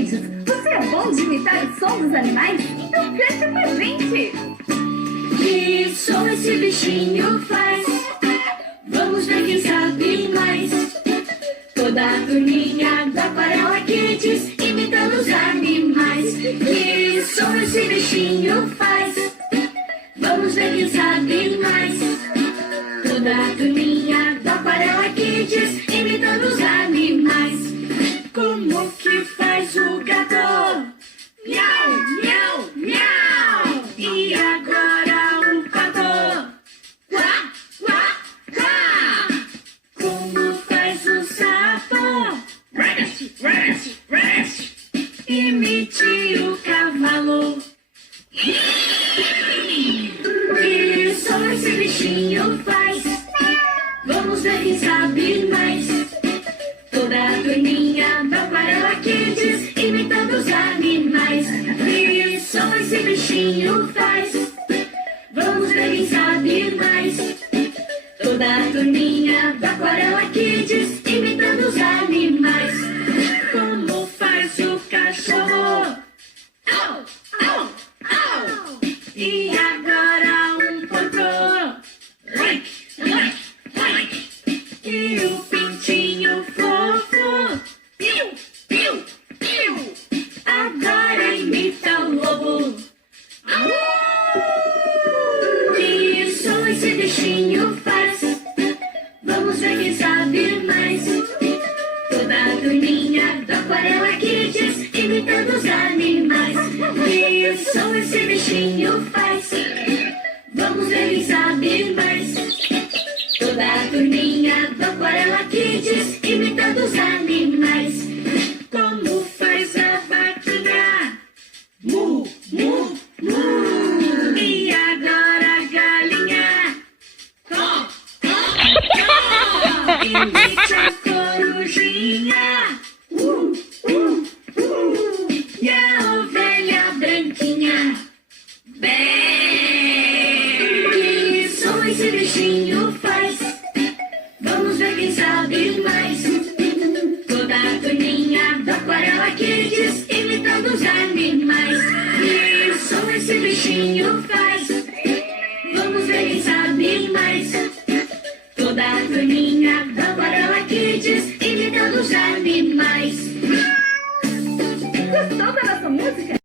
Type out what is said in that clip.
Kids. Você é bom de imitar o som dos animais? Então cante com a gente! Que som esse bichinho faz? Vamos ver quem sabe mais. Toda a turminha da Aquarela Kids imitando os animais. Que som esse bichinho faz? Vamos ver quem sabe mais. Toda a turminha da Aquarela Kids imitando os animais. Como que faz o gato? Miau, miau, miau. E agora o pato? Quá, quá, quá. Como faz o sapo? Rest, rest, rest. Imite o cavalo. Que som esse bichinho faz? Vamos ver quem sabe mais. Toda a turminha da Aquarela Kids imitando os animais. Que som esse bichinho faz? Vamos ver quem sabe mais. Toda a turminha da Aquarela Kids imitando os animais. Como faz o cachorro? Au, au, au. E agora um porco. Like, like, like. E o pintinho fofo. Piu, piu, piu. Agora imita o lobo. Que som esse bichinho faz? Vamos ver quem sabe mais. Toda a turminha da Aquarela Kids imitando os animais. Que som esse bichinho faz? Vamos ver quem sabe mais. Toda a turminha da Aquarela Kids imitando os animais. Como faz a vaquinha? Mu, mu, mu. E agora a galinha? Có, có, có. Imite a corujinha. E a ovelha branquinha? Bem. Que som esse bichinho faz? Vamos ver quem sabe mais. Toda a turminha da Aquarela Kids imitando os animais. Que som esse bichinho faz?